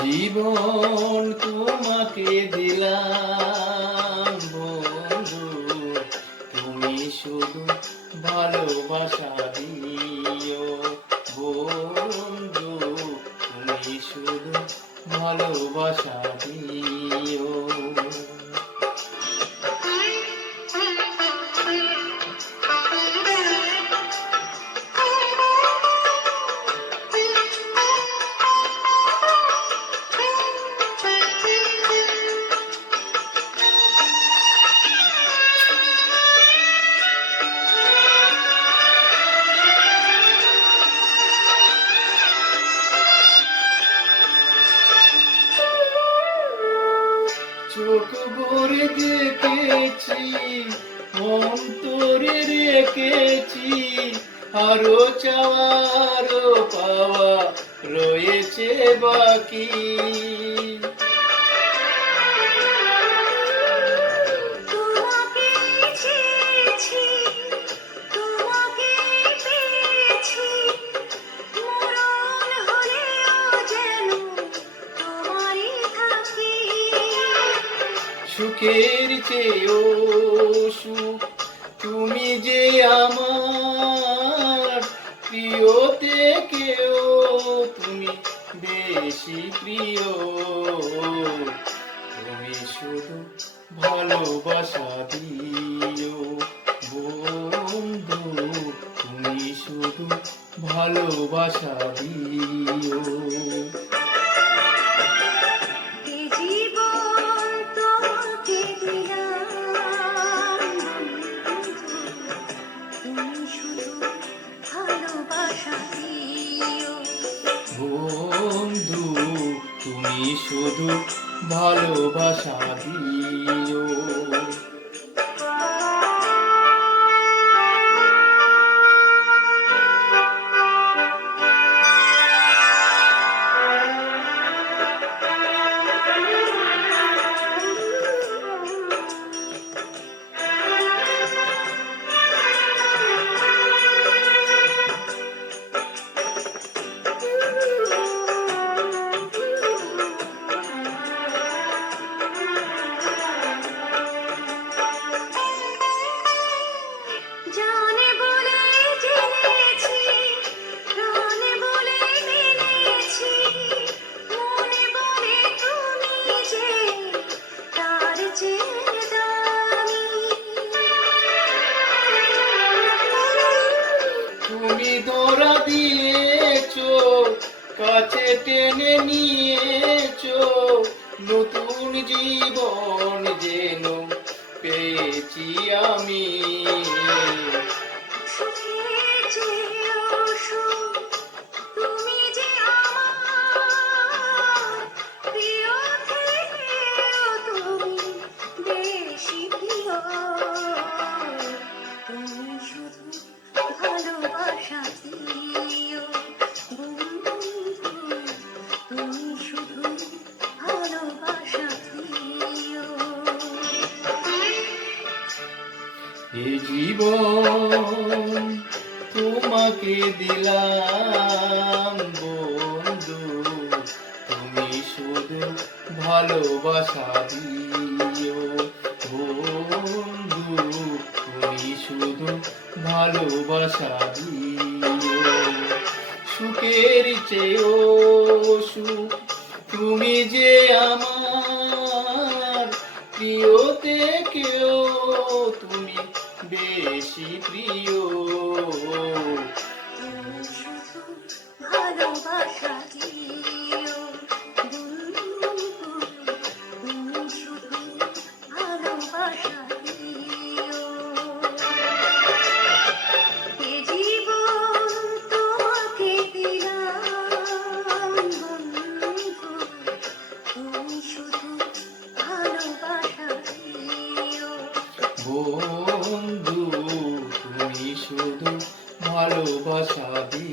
জীবন তোমাকে দিলাম বন্ধু, তুমি শুধু ভালোবাসা দিও বন্ধু, তুমি শুধু ভালোবাসা দিও। চোখ ভরে দেখেছি, অন্তরে রেখেছি, আরো চাওয়ারও পাওয়া রয়েছে বাকি। সুখের চেয়েও সুখ তুমি যে আমার প্রিয় থেকেও তুমি বেশি প্রিয়। তুমি শুধু ভালোবাসা দিও বন্ধু, তুমি শুধু ভালোবাসা দিও। বন্ধু তুমি শুধু ভালোবাসা দিও। তুমি ধরা দিয়েছো, কাছে টেনে নিয়েছো, নতুন জীবন যেন পেয়েছি আমি। এই জীবন তোমাকে দিলাম বন্ধু, তুমি শুধু ভালোবাসা দিও বন্ধু, তুমি শুধু ভালোবাসা দিও। সুখের চেয়েও সুখ তুমি যে আমার প্রিয় থেকেও তুমি বেশি প্রিয়। ভালোবাসা দিও তুমি শুধু ভালোবাসা দিও। এ জীবন তোমাকে দিলাম বন্ধু, তুমি শুধু ভালোবাসা দিও বন্ধু তুমি শুধু ভালোবাসা দিও।